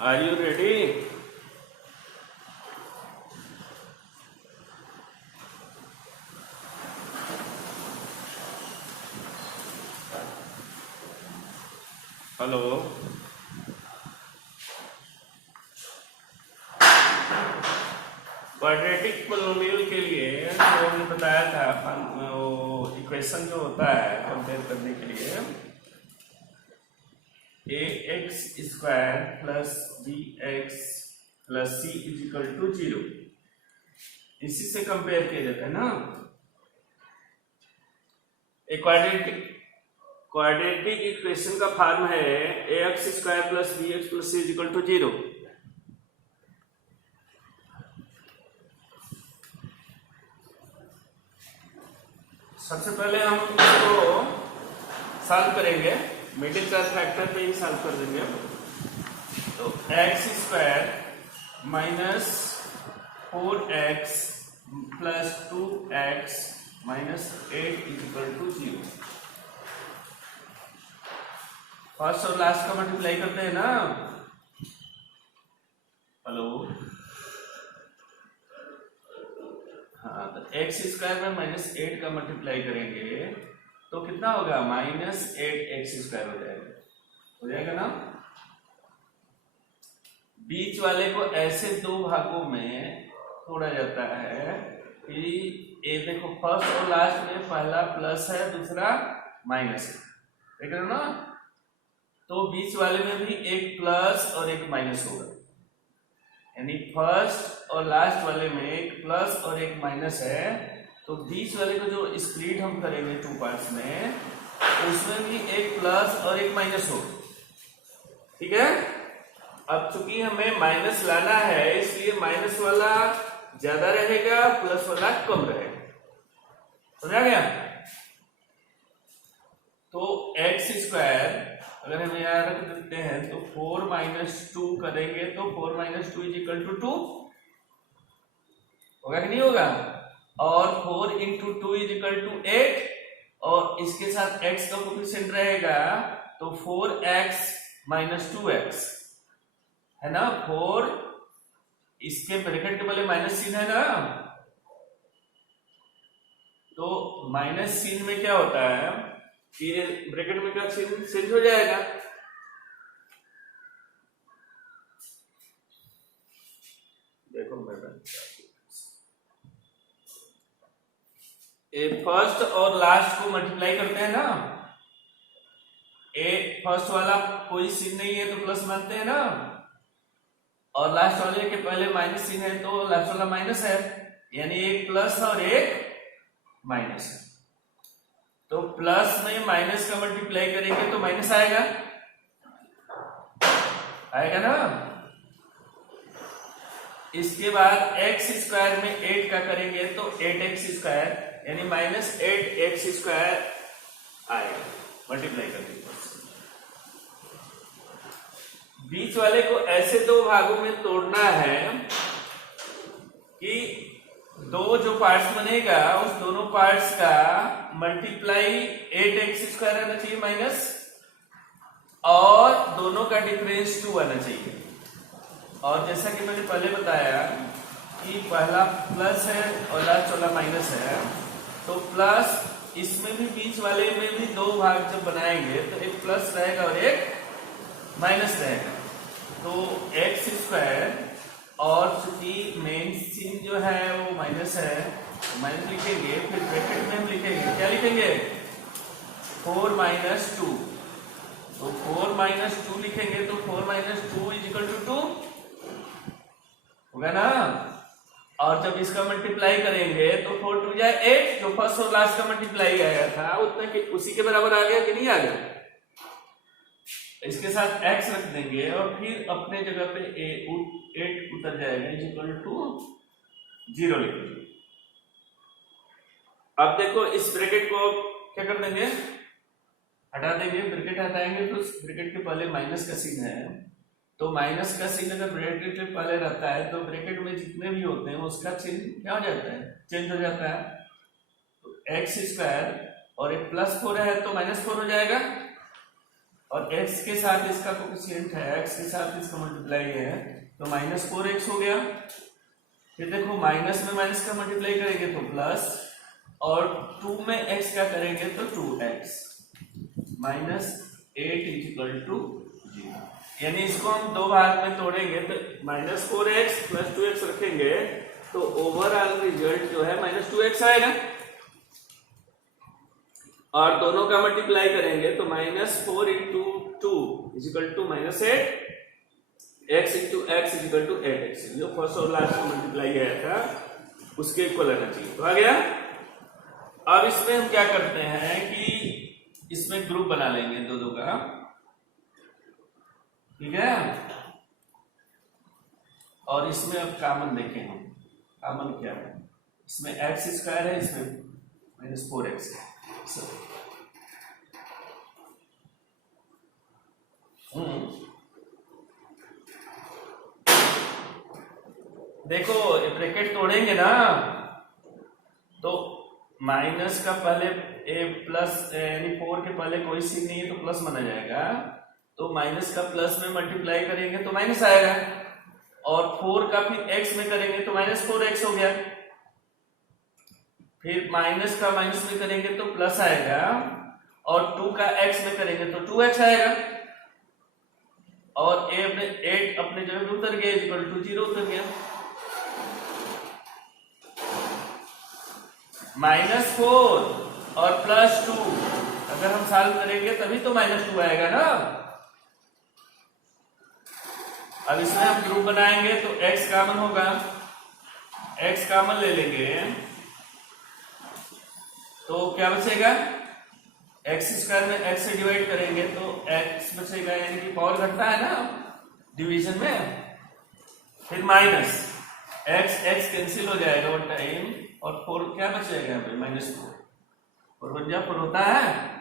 Are you ready? Hello, quadratic polynomial के लिए जो हमने बताया था वो इक्वेशन जो होता है कंपेयर करने के लिए ax square plus bx plus c is equal to 0, इसी से कंपेयर किया जाता है ना। एक क्वाड्रेटिक इक्वेशन का फॉर्म है ax square plus bx plus c is equal to 0। सबसे पहले हम इसको सॉल्व करेंगे, मिडिल क्लास फैक्टर पे ही सॉल्व कर देंगे। तो x square minus 4x plus 2x minus 8 is equal to 0। First और लास्ट का मल्टीप्लाई करते हैं ना। हेलो, हाँ, तो एक्स स्क्वायर में माइनस 8 का मल्टीप्लाई करेंगे तो कितना होगा? माइनस 8x स्क्वायर हो जाएगा ना। बीच वाले को ऐसे दो भागों में तोड़ा जाता है कि ये देखो, फर्स्ट और लास्ट में पहला प्लस है, दूसरा माइनस है, देख रहे हो ना। तो बीच वाले में भी एक प्लस और एक माइनस होगा, यानी फर्स्ट और लास्ट वाले में एक प्लस और एक माइनस है। तो बीच वाले को जो स्प्लिट हम करेंगे टू पार्ट्स में, उसमें भी एक प्लस और एक माइनस होगा, ठीक है। अब चूंकि हमें माइनस लाना है, इसलिए माइनस वाला ज्यादा रहेगा, प्लस वाला कम रहेगा, समझा गया। तो एक्स स्क्वायर अगर हम यहाँ रख देते हैं तो 4 माइनस 2 करेंगे तो 4 माइनस 2 इज इक्वल टू 2 होगा कि नहीं होगा। और 4 इंटू 2 इज इक्वल टू 8, और इसके साथ x का कोफिशिएंट रहेगा तो 4x माइनस 2x है ना। 4 इसके ब्रैकेट के पहले माइनस चिन्ह है ना, तो माइनस चिन्ह में क्या होता है कि ब्रैकेट में क्या चिन्ह चेंज हो जाएगा। देखो बेटा, ए फर्स्ट और लास्ट को मल्टीप्लाई करते हैं ना। ए फर्स्ट वाला कोई चिन्ह नहीं है तो प्लस मानते हैं ना, और लास्ट वाले के पहले माइनस चिन्ह है तो लास्ट वाला माइनस है, यानी एक प्लस और एक माइनस है। तो प्लस में माइनस का मल्टीप्लाई करेंगे तो माइनस आएगा ना। इसके बाद एक्स स्क्वायर में 8 का करेंगे तो 8x स्क्वायर, यानी माइनस 8x स्क्वायर आएगा मल्टीप्लाई करने के बाद। बीच वाले को ऐसे दो भागों में तोड़ना है कि दो जो पार्ट्स बनेगा उस दोनों पार्ट्स का मल्टीप्लाई 8x स्क्वायर आना चाहिए माइनस, और दोनों का डिफरेंस 2 आना चाहिए। और जैसा कि मैंने पहले बताया कि पहला प्लस है और लास्ट वाला माइनस है, तो प्लस इसमें भी बीच वाले में भी दो भाग जब बनाएंगे तो एक प्लस रहेगा और एक माइनस रहेगा। तो एक्स स्क्वायर, और चूंकि मेन चिन्ह जो है वो माइनस है, माइनस लिखेंगे, फिर ब्रैकेट में हम लिखेंगे, क्या लिखेंगे? 4 माइनस 2। तो 4 माइनस 2 लिखेंगे तो 4 माइनस 2 इज इक्वल टू 2 होगा ना। और जब इसका मल्टीप्लाई करेंगे तो 4 2 जाए 8, जो फर्स्ट और लास्ट का मल्टीप्लाई आया था उतना उसी के बराबर आ गया कि नहीं आ गया। इसके साथ x रख देंगे और फिर अपने जगह पे 8 उतर जाएगा, इज इक्वल टू 0 लिख देंगे। अब देखो इस ब्रैकेट को क्या कर देंगे, हटा देंगे। ब्रैकेट हटाएंगे तो ब्रैकेट के पहले माइनस का चिन्ह है, तो माइनस का चिन्ह अगर ब्रैकेट के पहले रहता है तो ब्रैकेट में जितने भी होते हैं उसका चिन्ह क्या हो जाता है, चेंज हो जाता है। तो एक्स स्क्वायर और एक प्लस 4 है तो माइनस 4 हो जाएगा, और x के साथ इसका कोफिशिएंट है, x के साथ इसका मल्टीप्लाई है, तो -4x हो गया। फिर देखो माइनस में माइनस का मल्टीप्लाई करेंगे तो प्लस, और 2 में x का करेंगे तो 2x, -8 = 0। यानी इसको हम दो भाग में तोड़ेंगे तो -4x + 2x रखेंगे तो ओवरऑल रिजल्ट जो है -2x आएगा, और दोनों का मल्टीप्लाई करेंगे तो -4 × 2 = -8, x × x = 8x, जो फर्स्ट और लास्ट का मल्टीप्लाई आया था उसके इक्वल आना चाहिए। तो आ गया। अब इसमें हम क्या करते हैं कि इसमें ग्रुप बना लेंगे दो का, ठीक है। और इसमें अब कॉमन देखें हम, कॉमन क्या है, इसमें x² है, इसमें -4x है। देखो ब्रैकेट तोड़ेंगे ना तो माइनस का पहले प्लस, यानी 4 के पहले कोई सीन नहीं है तो प्लस माना जाएगा, तो माइनस का प्लस में मल्टीप्लाई करेंगे तो माइनस आएगा, और 4 का फिर x में करेंगे तो -4x हो गया, फिर माइनस का माइनस में करेंगे तो प्लस आएगा, और 2 का x में करेंगे तो 2x आएगा, और 8 अपने जगह पे उतर गया, =0 उतर गया। -4 और +2 अगर हम सॉल्व करेंगे तभी तो -2 आएगा ना। अब इसमें हम ग्रुप बनाएंगे तो x कॉमन होगा, x कॉमन ले लेंगे तो क्या बचेगा, x² में x से डिवाइड करेंगे तो x बचेगा, यानी कि पावर घटता है ना डिवीजन में। फिर माइनस x कैंसिल हो जाएगा वन टाइम, और 4 क्या बचेगा यहाँ पे, -4, और 4 होता है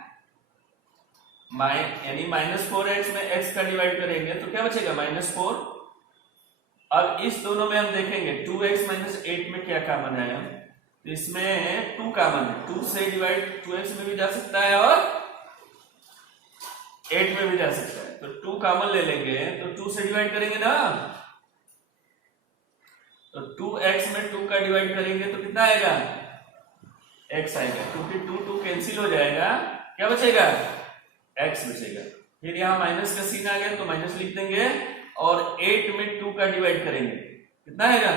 यानी -4x में x का डिवाइड करेंगे तो क्या बचेगा, -4। अब इस दोनों में हम देखेंगे 2x - 8 में क्या कॉमन है, तो इसमें 2 कॉमन है, 2 से डिवाइड 2x में भी जा सकता है और 8 में भी जा सकता है, तो 2 कॉमन ले लेंगे तो 2 से डिवाइड करेंगे ना, तो 2x में 2 का डिवाइड करेंगे तो कितना आएगा, x आएगा, क्योंकि 2 कैंसिल हो जाएगा, क्या बचेगा, x बचेगा। फिर यहाँ माइनस का सीन आ गया तो माइनस लिख देंगे, और 8 में 2 का डिवाइड करेंगे कितना आएगा,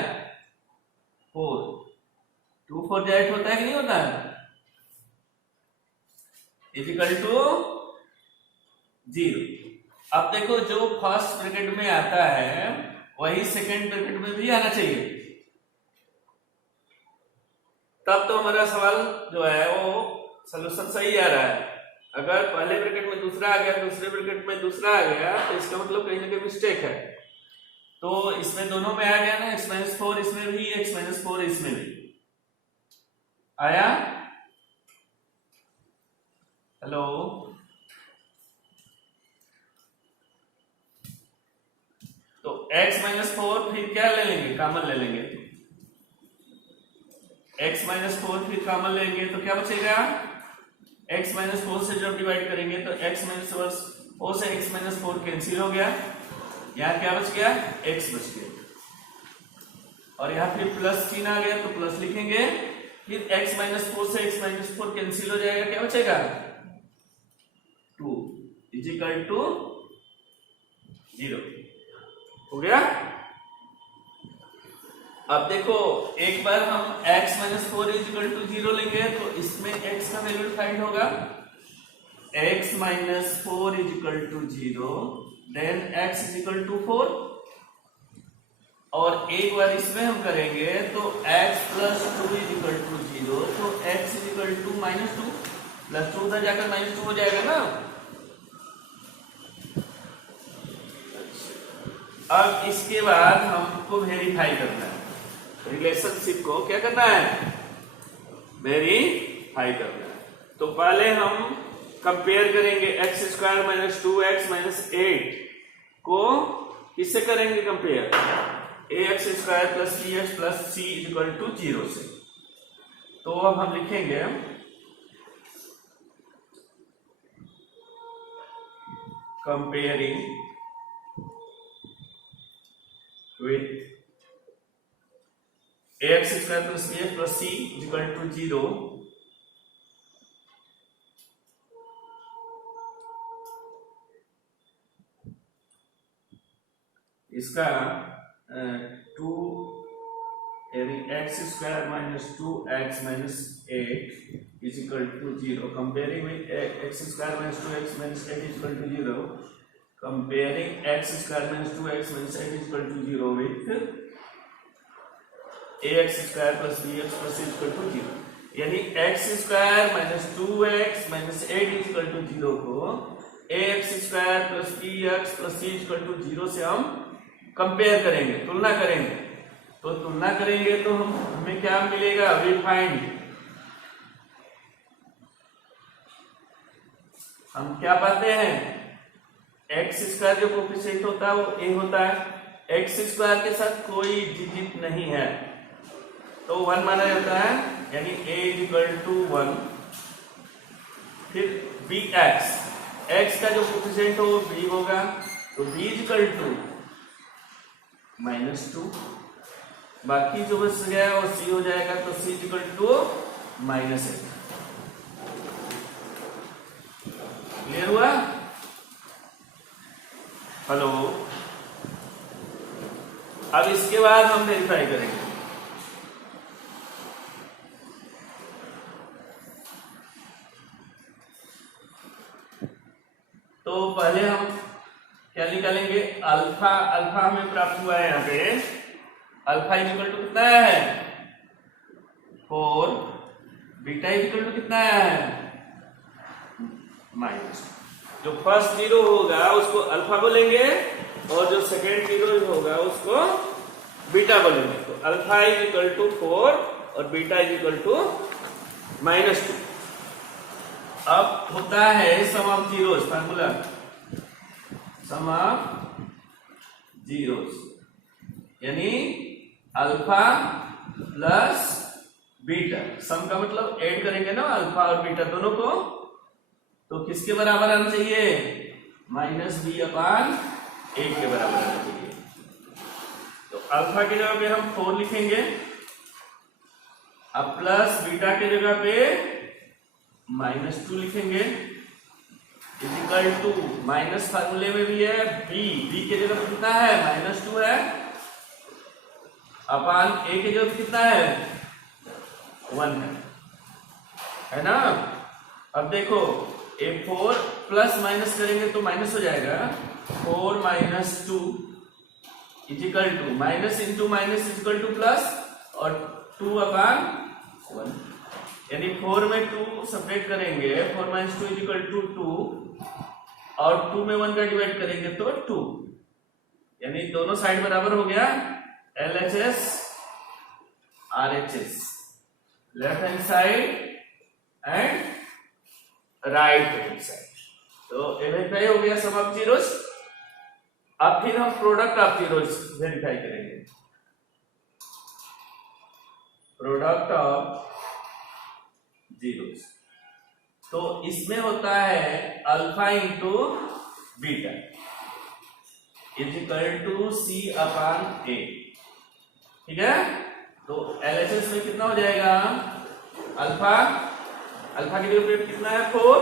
4, 2 4 = 8 होता है कि नहीं होता है, =0। अब देखो जो फर्स्ट ब्रैकेट में आता है वही सेकेंड ब्रैकेट में भी आना चाहिए, तब तो हमारा सवाल जो है वो सॉल्यूशन सही आ रहा है। अगर पहले ब्रैकेट में दूसरा आ गया, दूसरे ब्रैकेट में दूसरा आ गया, तो इसका मतलब कहीं ना कहीं मिस्टेक है। तो इसमें दोनों में आ गया ना, x-4 इसमें भी, x-4 इसमें भी आया। हेलो, तो x-4 फिर क्या ले लेंगे, कॉमन ले लेंगे, x-4 फिर कॉमन लेंगे तो क्या बचेगा, x-4 से जब डिवाइड करेंगे तो x-4 से x-4 कैंसिल हो गया, यहाँ क्या बच गया, x बच गया, और यहाँ फिर प्लस चिन्ह आ गया तो प्लस लिखेंगे, फिर x-4 से x-4 कैंसिल हो जाएगा, क्या बचेगा, 2 = 0 हो गया। अब देखो एक बार हम x-4 = 0 लेंगे तो इसमें x का वैल्यू फाइंड होगा, x-4 = 0, देन x = 4, और एक बार इसमें हम करेंगे तो x + 2 = 0, तो x = -2, +2 उधर जाकर -2 हो जाएगा ना। अब इसके बाद हमको वेरीफाई करना है, रिलेशनशिप को क्या करना है, वेरीफाई करना है। तो पहले हम कंपेयर करेंगे x² - 2x - 8 को किससे करेंगे कंपेयर, ax² + bx + c = 0 से। तो अब हम लिखेंगे comparing with ax square plus bx plus c is equal to 0, इसका 2 यानी x square minus 2x minus 8 is equal to 0, comparing with x square minus 2x minus 8 is equal to 0, comparing x square minus 2x minus 8 is equal to 0 with ax square plus bx plus c is equal to 0, यानी x square minus 2x minus 8 is equal to 0 को ax square plus bx plus c is equal to 0 से हम compare करेंगे, तुलना करेंगे। तो तुलना करेंगे तो हमें क्या मिलेगा, वी फाइंड, हम क्या पाते हैं, एक्स स्क्वायर जो कोफिशिएंट होता है वो a होता है, एक्स स्क्वायर के साथ कोई डिजिट नहीं है तो 1 माना जाता है, यानी a इज इक्वल टू 1। फिर bx, x का जो कोफिशिएंट हो वो b होगा, तो b इज इक्वल टू -2, बाकी जो बच गया वो c हो जाएगा, तो c is equal to -8। Clear हुआ? हेलो, अब इसके बाद हम वेरीफाई करेंगे। तो पहले हम क्या निकालेंगे, अल्फा, अल्फा हमें प्राप्त हुआ है यहाँ पे, अल्फा इज इक्वल टू कितना है 4, बीटा इज इक्वल टू कितना है -, जो फर्स्ट जीरो होगा उसको अल्फा बोलेंगे और जो सेकेंड जीरो होगा उसको बीटा बोलेंगे। तो अल्फा इज इक्वल टू 4 और बीटा इज इक्वल टू -2। अब होता है sum of zeros, formula sum of zeros, यानी अल्फा प्लस बीटा, सम का मतलब ऐड करेंगे ना अल्फा और बीटा दोनों को, तो किसके बराबर आना चाहिए, -b/a के बराबर आना चाहिए। तो अल्फा की जगह पे हम 4 लिखेंगे, अब प्लस बीटा की जगह पे -2 लिखेंगे, इज इक्वल टू माइनस फार्मूले में भी है b की जगह पे कितना है -2 है, अपान a की जगह पे कितना है 1 है ना। अब देखो a 4 प्लस माइनस करेंगे तो माइनस हो जाएगा, 4 - 2 is equal to minus into minus is equal to plus और 2/1, यानी 4 में 2 सेपरेट करेंगे, 4 - 2 इज इक्वल टू 2 और 2 में 1 का डिवाइड करेंगे तो 2, यानी दोनों साइड बराबर हो गया, LHS RHS, left hand side and right hand side. तो वेरीफाई हो गया सम ऑफ जीरोस। अब फिर हम प्रोडक्ट ऑफ जीरोस वेरीफाई करेंगे, प्रोडक्ट ऑफ जीरोस। तो इसमें होता है alpha into beta is equal to c/a, ठीक है। तो LHS में कितना हो जाएगा, अल्फा, अल्फा की जगह पे कितना है 4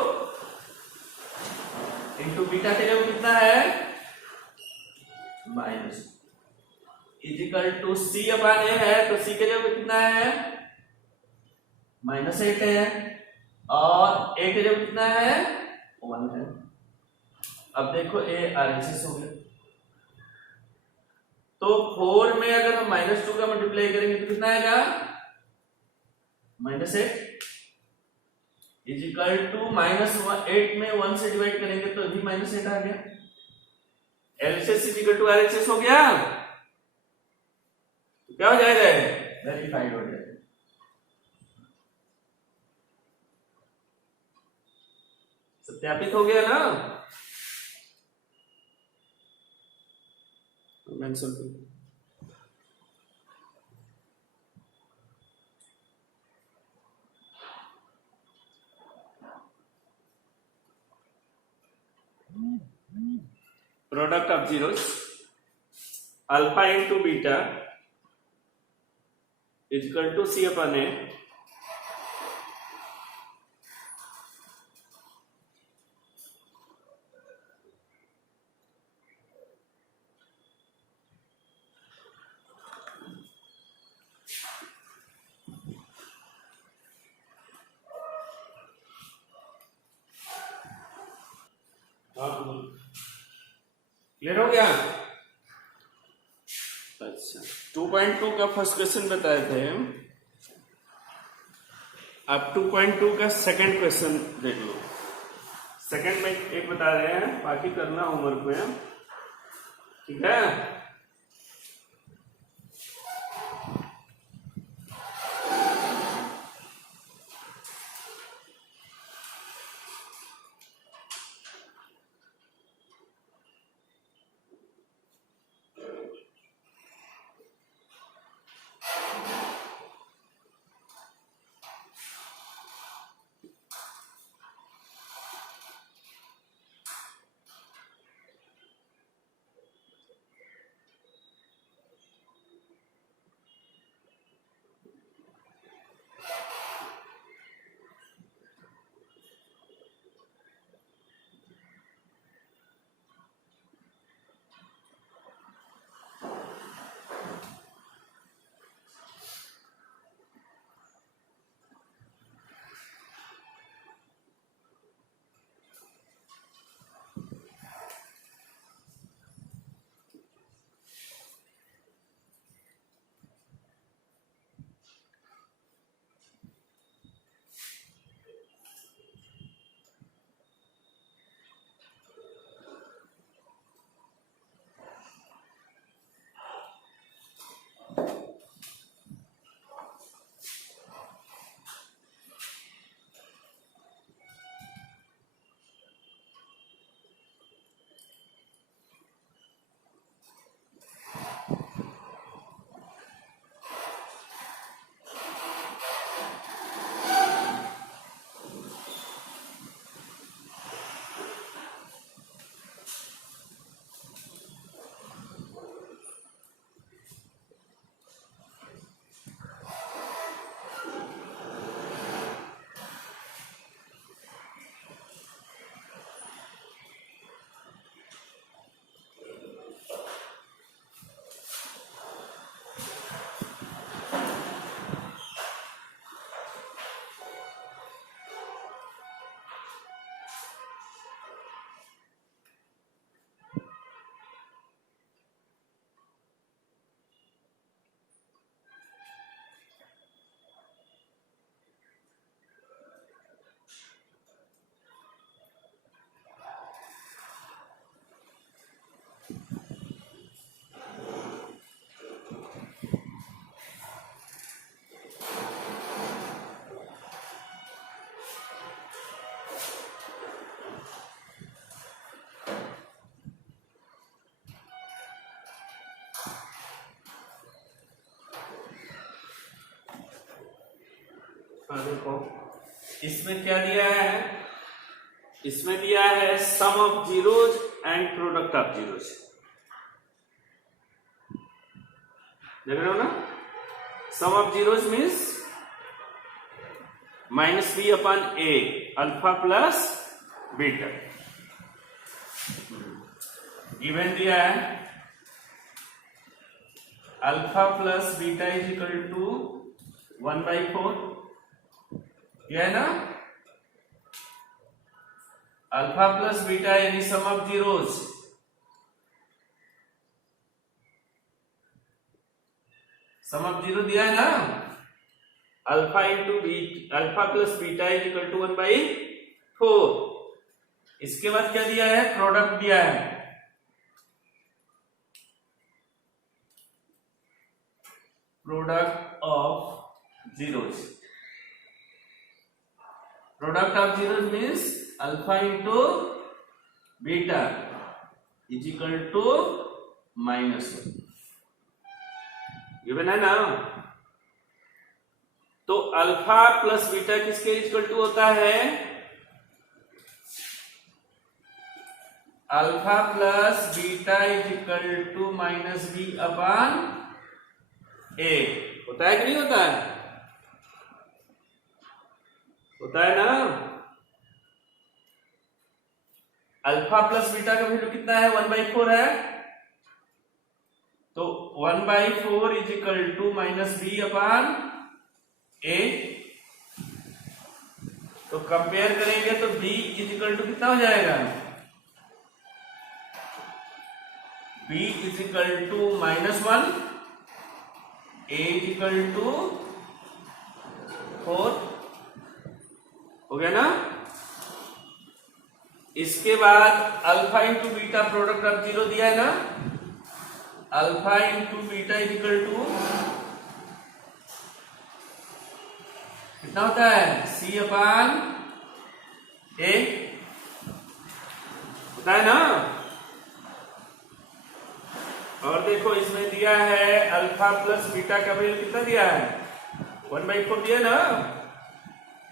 इंटू बीटा की जगह कितना है minus, is equal to c/a है, तो c के जगह कितना है -8 है और a के जगह कितना है 1 है। अब देखो a RHS हो गया, तो 4 में अगर हम -2 का मल्टीप्लाई करेंगे तो कितना आएगा -8 इज इक्वल टू -8 में 1 से डिवाइड करेंगे तो भी -8 आ गया, LHS is equal to RHS हो गया, तो क्या हो जाएगा, वेरीफाइड हो जाएगा। सत्यापित हो गया ना, mention of zeros alpha into beta equal to C upon A clear हो गया। अच्छा 2.2 का फर्स्ट क्वेश्चन बताए थे, अब 2.2 का सेकंड क्वेश्चन देख लो। सेकंड में एक बता रहे हैं, बाकी करना होमवर्क में, ठीक है। देखो इसमें क्या दिया है, इसमें दिया है sum of zeros and product of zeros, देख रहे हो ना। Sum of zeros means minus b upon a alpha plus beta, given दिया है alpha plus beta is equal to 1/4, यह है ना। अल्फा प्लस बीटा यानी sum of zeros, sum of zero दिया है ना, alpha into beta, alpha plus beta is equal to 1/4। इसके बाद क्या दिया है, प्रोडक्ट दिया है, product of zeros, product of zeros means alpha into beta is equal to -1, given है ना। तो अल्फा प्लस बीटा किसके इक्वल टू होता है, alpha plus beta is equal to minus B upon a. होता है कि नहीं होता है? होता है ना। अल्फा प्लस बीटा का वैल्यू कितना है? 1/4 है, तो 1/4 is equal to minus B upon a. तो कंपेयर करेंगे तो b इज इक्वल टू कितना हो जाएगा? b is equal to -1, a is equal to 4। हो गया ना। इसके बाद अल्फा इंटू बीटा प्रोडक्ट अब 0 दिया है ना। Alpha into beta is equal to कितना होता है? c अपॉन a होता है ना। और देखो इसमें दिया है अल्फा प्लस बीटा का वैल्यू कितना दिया है? 1/4 दिया ना,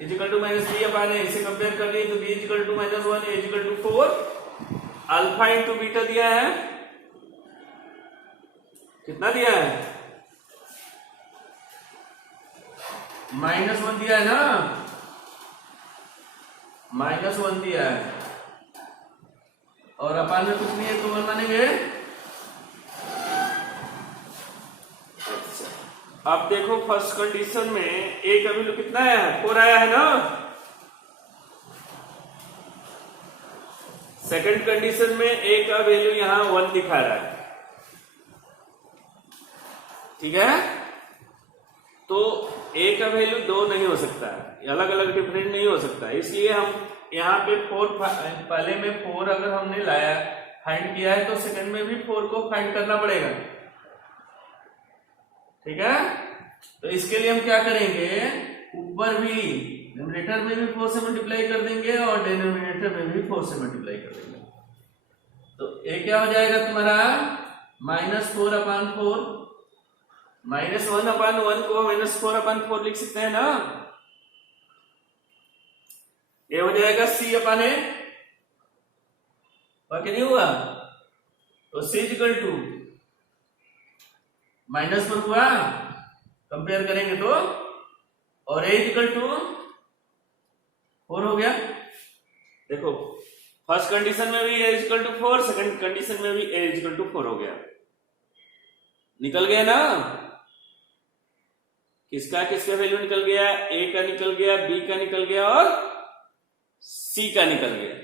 is equal to minus B upon A. इसे कंपेयर कर लिए तो b is equal to -1, a is equal to 4। Alpha into beta दिया है, कितना दिया है? -1 दिया है ना, -1 दिया है। और अपान में कुछ नहीं है तो 1 मानेंगे। अब देखो फर्स्ट कंडीशन में ए का वैल्यू कितना है? 4 आया है ना। सेकंड कंडीशन में ए का वैल्यू यहां 1 दिखा रहा है, ठीक है। तो ए का वैल्यू 2 नहीं हो सकता है, अलग अलग डिफरेंट नहीं हो सकता है। इसलिए हम यहाँ पे 4, पहले में 4 अगर हमने लाया फाइंड किया है तो सेकंड में भी 4 को फाइंड करना पड़ेगा, ठीक है। तो इसके लिए हम क्या करेंगे? ऊपर भी न्यूमरेटर में भी 4 से मल्टीप्लाई कर देंगे और डिनोमिनेटर में भी 4 से मल्टीप्लाई कर देंगे। तो ए क्या हो जाएगा तुम्हारा? -4 अपॉन 4। -1 अपॉन 1 को -4 अपॉन 4 लिख सकते हैं ना। ये हो जाएगा c अपॉन ए। बाकी नहीं हुआ तो c इज इक्वल टू -1 हुआ, कंपेयर करेंगे तो, और a इज इक्वल टू 4 हो गया। देखो फर्स्ट कंडीशन में भी a is equal to 4, second condition में भी a इज इक्वल टू 4 हो गया। निकल गया ना। किसका किसका वैल्यू निकल गया? a का निकल गया, b का निकल गया और c का निकल गया।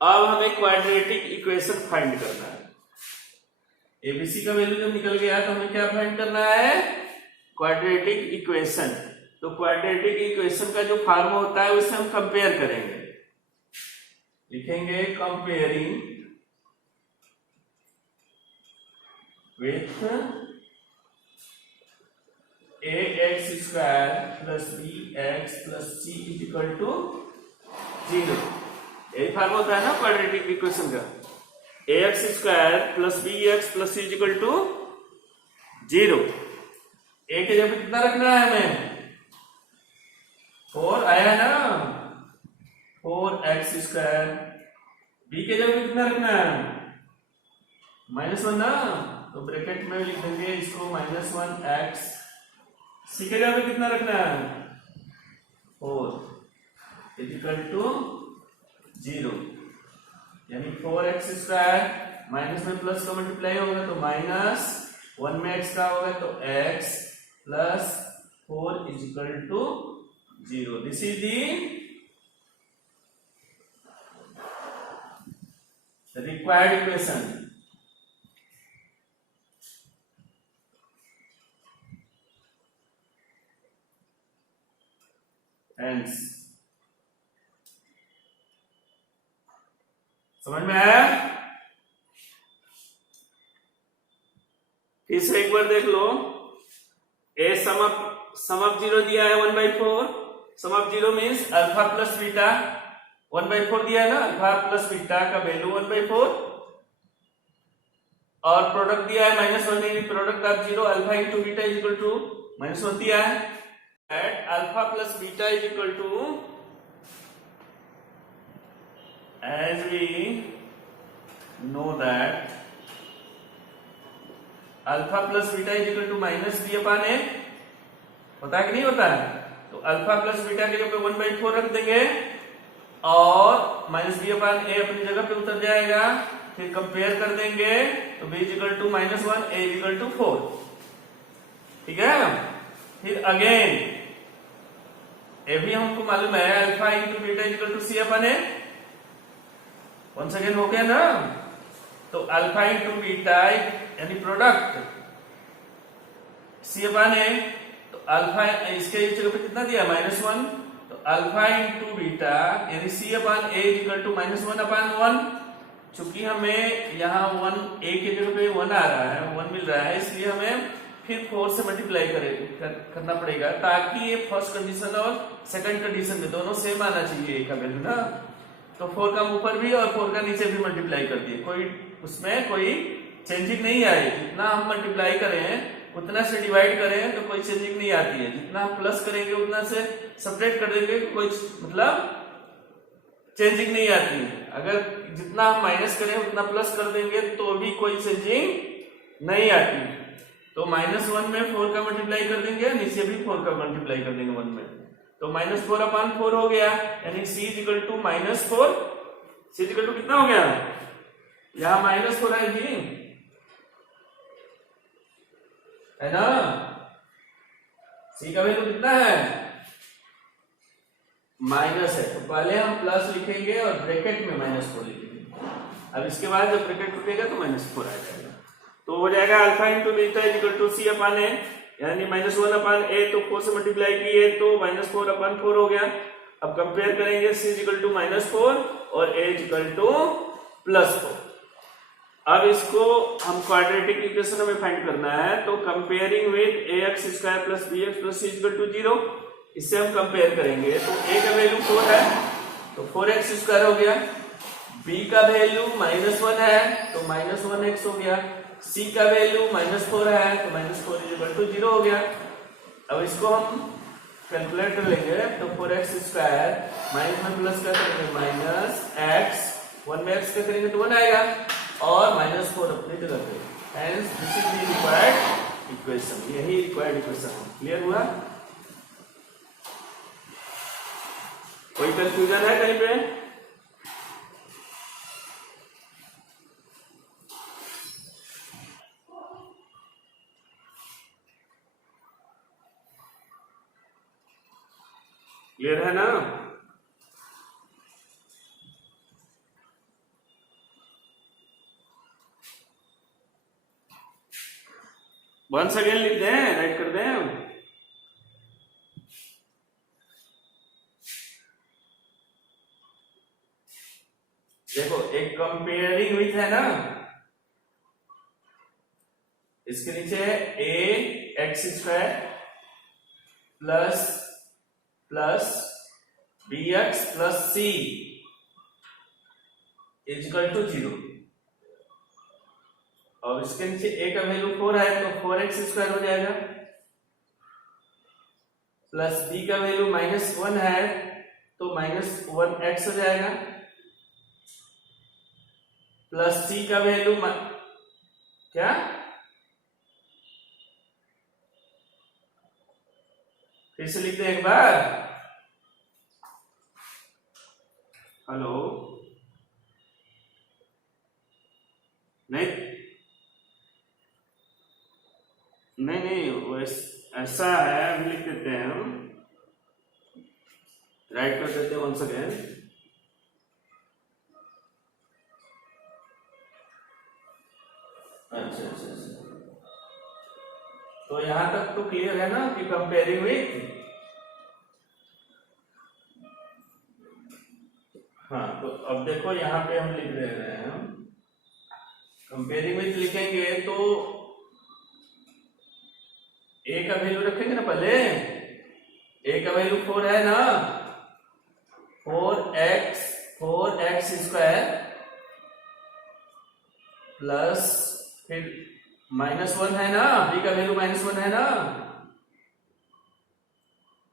अब हमें क्वाड्रेटिक इक्वेशन फाइंड करना है। एबीसी का वैल्यू जब निकल गया तो हमें क्या फाइंड करना है? Quadratic equation. तो क्वाड्रेटिक इक्वेशन का जो फॉर्मूला होता है उसे हम कंपेयर करेंगे। लिखेंगे comparing with ax² + bx + c is equal to 0। यही फॉर्मूला होता है ना क्वाड्रेटिक इक्वेशन का। ax² + bx + c is equal to 0। a के जगह कितना रखना है हमें? 4 आया ना, 4x²। b के जगह कितना रखना है? -1 ना, तो ब्रैकेट में लिख देंगे इसको -1x। c के जगह कितना रखना है? 4 इज इक्वल टू 0। यानी 4x² माइनस में प्लस का मल्टीप्लाई होगा तो -1 में x का होगा तो x + 4 is equal to 0। This is the required equation. Hence, समझ में आया? फिर से एक बार देख लो। ए सम ऑफ 0 दिया है 1/4। Sum of 0 means alpha plus beta 1/4 दिया है ना। अल्फा प्लस बीटा का वैल्यू 1/4 और प्रोडक्ट दिया है -1 यानी product of 0 alpha into beta is equal to -1 दिया है। At alpha plus beta is equal to, as we know that alpha plus beta is equal to minus B upon A, होता है कि नहीं होता है? तो अल्फा प्लस बीटा के जगह पे 1/4 रख देंगे और माइनस बी अपान ए अपनी जगह पे उतर जाएगा। फिर कंपेयर कर देंगे तो b is equal to -1, a is equal to 4। ठीक है। फिर अगेन ए भी हमको मालूम है, alpha into beta is equal to C upon A. Once again हो गया ना। तो अल्फा इंटू बीटा यानी प्रोडक्ट सी अपान ए, तो अल्फा इसके जगह पे कितना दिया -1, तो अल्फा इंटू बीटा यानी सी upon A is equal to -1 अपान 1। चूंकि हमें यहाँ 1 ए के जगह पे 1 आ रहा है, 1 मिल रहा है, इसलिए हमें फिर 4 से मल्टीप्लाई करना पड़ेगा ताकि ये फर्स्ट कंडीशन और सेकंड कंडीशन में दोनों सेम आना चाहिए ए का वैल्यू ना। तो 4 का ऊपर भी और 4 का नीचे भी मल्टीप्लाई कर दिए, कोई उसमें कोई चेंजिंग नहीं आई। जितना हम मल्टीप्लाई करें उतना से डिवाइड करें तो कोई चेंजिंग नहीं आती है, जितना हम प्लस करेंगे उतना से सब्ट्रैक्ट कर देंगे कोई मतलब चेंजिंग नहीं आती है। अगर जितना हम माइनस करें उतना प्लस कर देंगे तो भी कोई चेंजिंग नहीं आती। तो -1 में 4 का मल्टीप्लाई कर देंगे, नीचे भी 4 का मल्टीप्लाई कर देंगे 1 में, तो -4 अपान 4 हो गया, यानी c is equal to -4। c is equal to कितना हो गया? यहां -4 है जी, है ना। c का वैल्यू कितना है? माइनस है, तो पहले हम प्लस लिखेंगे और ब्रैकेट में -4 लिखेंगे। अब इसके बाद जब ब्रैकेट टूटेगा तो -4 आ जाएगा। तो हो जाएगा alpha into beta is equal to C upon A, यानी -1 अपान ए, तो 4 से मल्टीप्लाई किए तो -4 अपान 4 हो गया। अब कंपेयर करेंगे c इज इक्वल टू -4 और a इज इक्वल टू +4। अब इसको हम क्वाड्रेटिक इक्वेशन में फाइंड करना है, तो comparing with ax² plus bx plus c is equal to 0, इससे हम कंपेयर करेंगे। तो a का वैल्यू 4 है तो 4x² हो गया, b का वैल्यू -1 है तो -1x हो गया, c का वैल्यू -4 है तो -4 इज इक्वल टू 0 हो गया। अब इसको हम कैलकुलेट कर लेंगे, तो 4x² -1 प्लस का करेंगे -x, 1 में x का करेंगे तो 1 आएगा और -4 अपनी जगह पे। Hence this is the required equation, यही रिक्वायर्ड इक्वेशन है। क्लियर हुआ? कोई कंफ्यूजन है कहीं पे? क्लियर है ना? वंस अगेन लिख दें, राइट कर दें। देखो एक कंपेयरिंग विथ है ना, इसके नीचे ax² plus bx plus c is equal to 0, और इसके नीचे a का वैल्यू 4 है तो 4x² हो जाएगा, प्लस b का वैल्यू -1 है तो -1x हो जाएगा, प्लस c का वैल्यू क्या फिर से लिखते हैं एक बार। हेलो, नहीं नहीं नहीं ऐसा है, अभी लिख देते हैं हम, राइट कर देते हैं वंस अगेन। अच्छा अच्छा अच्छा, तो यहां तक तो क्लियर है ना कि कंपेयरिंग विथ। हाँ, तो अब देखो यहाँ पे हम लिख रहे हैं, कंपेयरिंग विथ लिखेंगे तो a का वैल्यू रखेंगे ना पहले, a का वैल्यू 4 है ना, 4x² प्लस फिर -1 है ना, b का वैल्यू -1 है ना,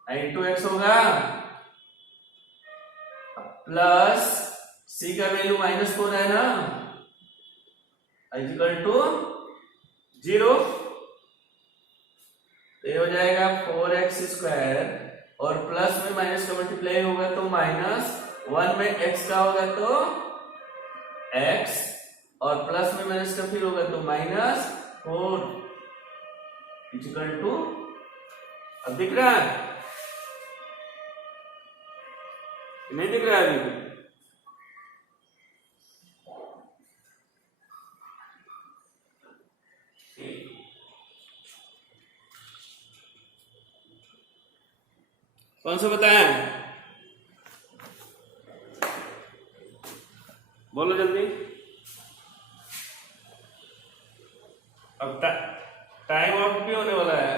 इंटू x होगा, प्लस c का वैल्यू -4 है ना, इक्वल टू 0, तो ये हो जाएगा 4x² और प्लस में माइनस का मल्टीप्लाई होगा तो -1 में x का होगा तो x और प्लस में माइनस का फिर होगा तो -4 इक्वल टू, अब दिख रहा है नहीं दिख रहा है अभी? कौन सा बताया? बोलो जल्दी। अब टाइम ऑफ भी होने वाला है,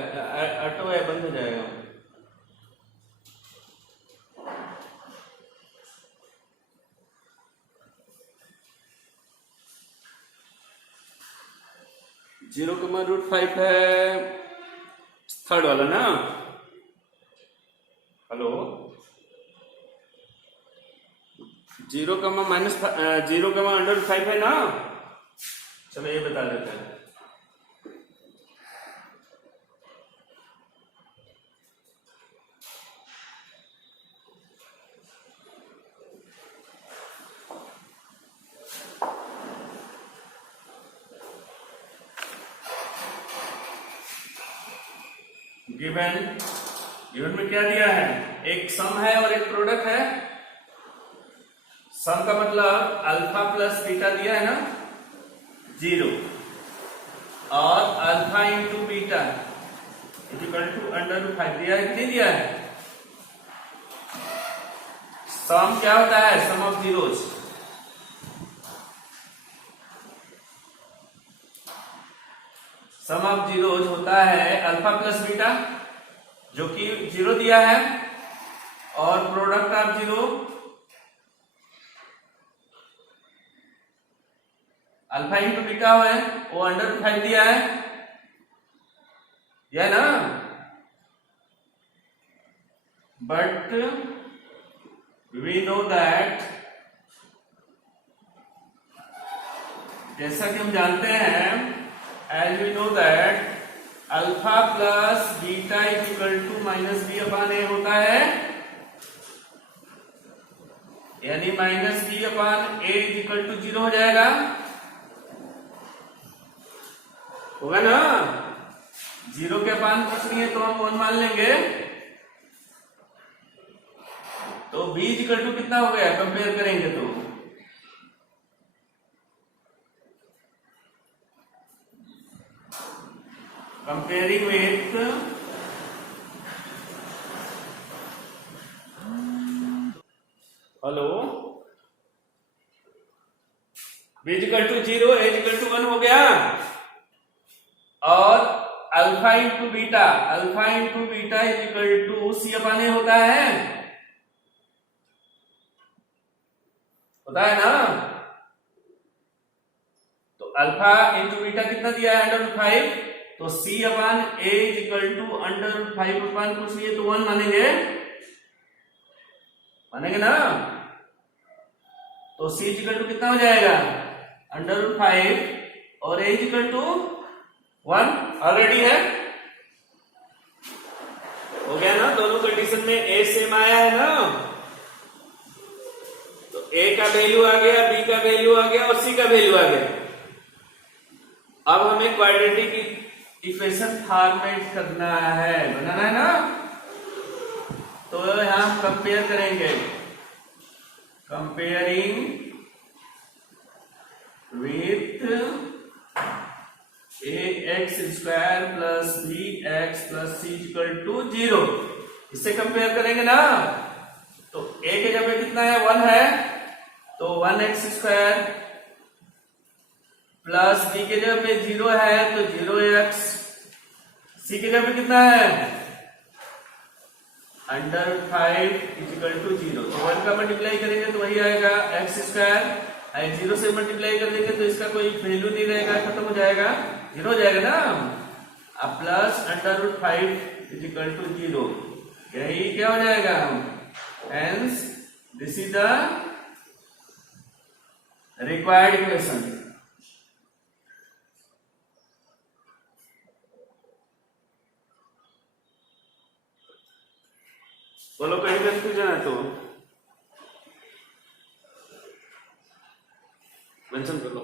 ऑटो है बंद हो जाएगा। (0,5) है थर्ड वाला ना। हेलो, 0,-0,5 है ना। चलो ये बता देते हैं। गिवन में क्या दिया है? एक सम है और एक प्रोडक्ट है। सम का मतलब अल्फा प्लस बीटा दिया है ना 0, और alpha into beta equal to √5 दिया है कि नहीं दिया है? सम क्या होता है? Sum of zeros. Sum of zeros होता है अल्फा प्लस बीटा, जो कि 0 दिया है, और product of 0 alpha into beta है, वो √5 दिया है, यह ना। बट वी नो दैट, जैसा कि हम जानते हैं, as we know that alpha plus beta equal to -b/a होता है, यानी -b/a इक्वल टू 0 हो जाएगा, होगा ना। 0 के अपान कुछ नहीं है तो हम 1 मान लेंगे, तो b इक्वल टू कितना हो गया? कंपेयर करेंगे तो comparing with hello, b equal to 0, a equal to 1 हो गया, और alpha into beta equal to c/a होता है ना। तो अल्फा इंटू बीटा कितना दिया है? √5, तो c/a इक्वल टू √5 कुछ नहीं है तो 1 मानेंगे ना। तो c इक्वल टू कितना हो जाएगा? √5 और a इक्वल टू 1 ऑलरेडी है, हो गया ना। दोनों कंडीशन में a सेम आया है ना, तो a का वैल्यू आ गया, b का वैल्यू आ गया और c का वैल्यू आ गया। अब हमें क्वाड्रेटिक इक्वेशन फॉर्मेट करना है, बनाना है ना। तो यहां हम कंपेयर करेंगे, comparing with ax² plus bx plus c equal to 0, इससे कंपेयर करेंगे ना। तो a के जगह कितना है? 1 है, तो 1x² प्लस b के जगह पे 0 है तो 0x, c के जगह पे कितना है? √5 इक्वल टू 0। तो 1 का मल्टीप्लाई करेंगे तो वही आएगा x², 0 से मल्टीप्लाई कर देंगे तो इसका कोई वैल्यू नहीं रहेगा, खत्म हो जाएगा, 0 हो जाएगा ना। अब प्लस √5 इक्वल टू 0, यही क्या हो जाएगा? Hence this is the required equation. बोलो कहीं कंफ्यूजन है तो मेंशन कर लो।